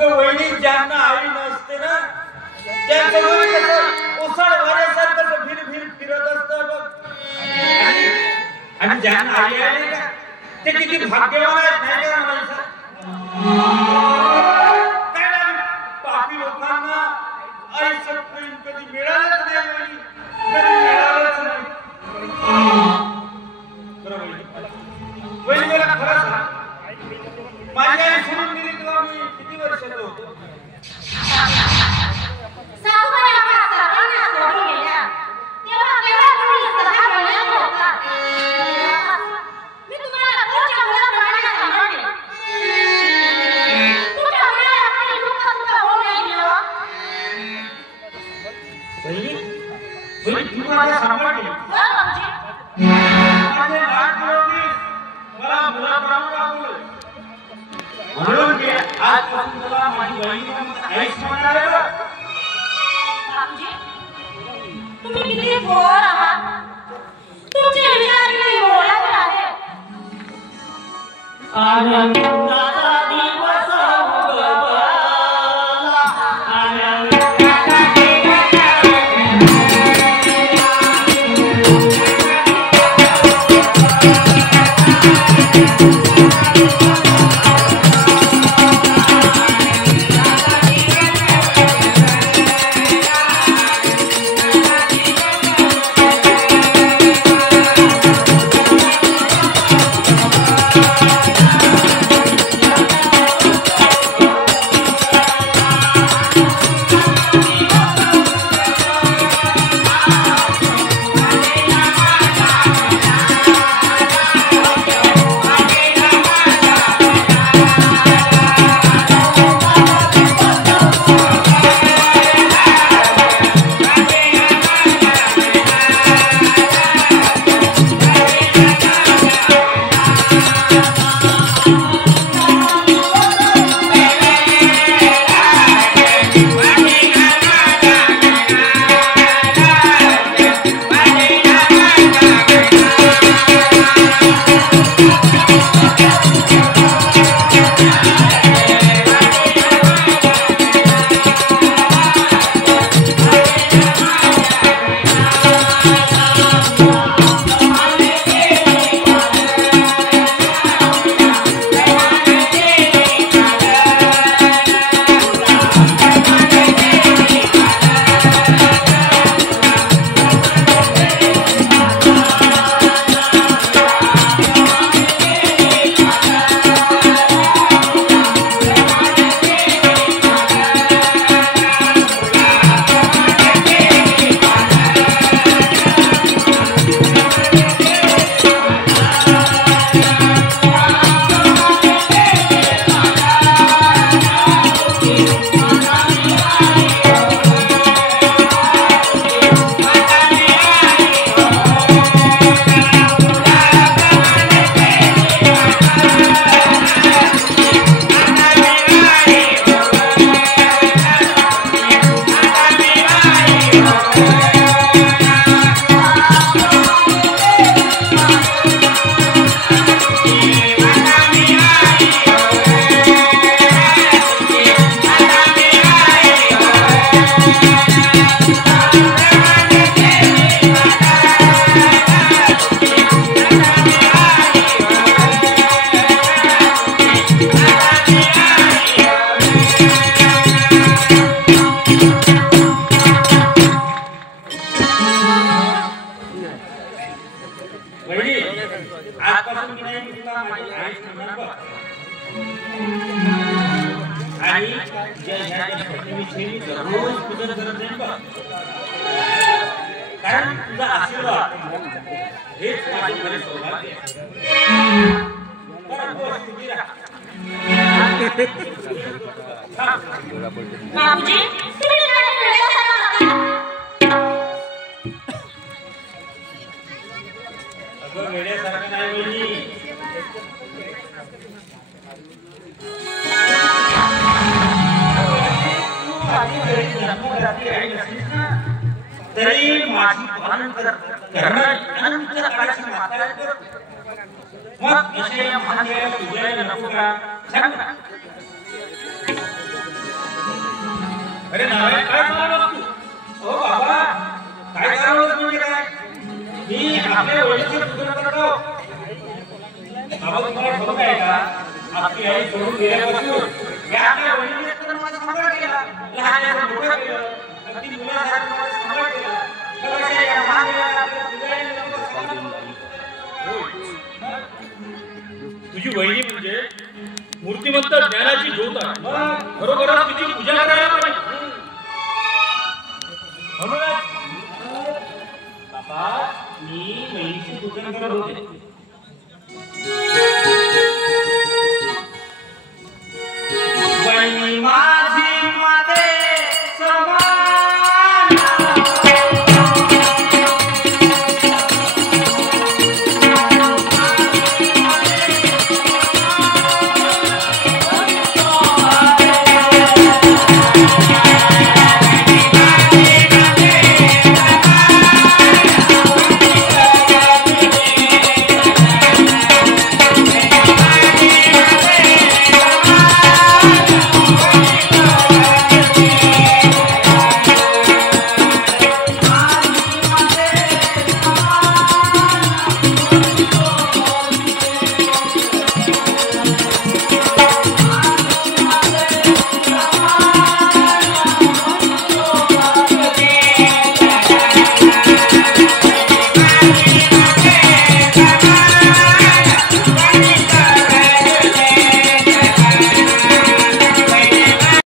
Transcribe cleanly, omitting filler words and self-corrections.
अगं वहिनी ज्यांना आई नसते ना त्यांच्यामुळे कसं ओसाड वाऱ्यासारखं फिर फिर फिरत असतं बघ. आणि ज्यांना आई आहे ना ते किती भाग्यवान आहेत नाही का म्हणायचं. काय ना पापी लोकांना आईचं प्रेम कधी मिळालंच नाही वहिनी, कधी मिळालंच नाही. वहिनी मला खरं सांग, माझी आई सोडून गेली तेव्हा मी किती वर्षाचा होतो. कारण तुझा आशीर्वाद हेच माझे खरे सौभाग्य बाबूजी तुम्ही काय अगं वेड्यासारखं नाही वहिनी तरी माझी पालन करणार अनंत काळाची माता मग विषय महादेव तुझ्याला नको का सांग ना अरे नारायण काय चालवस तू? अहो बाबा काय चालवस म्हणजे काय? मी आपल्या वडीलचे पूजन करतो. बाबा तुम्हाला ठाऊक आहे का? आपली आई सोडून गेल्यापासून या आपल्या वडीलने तर मला सांभाळ केला. लहानाचं मोठं केलं. अगदी मुलासारखं मला सांभाळ केलं. कलाच्या या महान वेळेला आपल्या पूजायला लोकं सन्मान तुझी वहिनी म्हणजे मूर्तिमंत ज्ञानाची ज्योत आहे. बरोबरच तिची पूजा करायला पाहिजे. म्हणूनच बाबा मी वहिनीचे पूजन करत होते.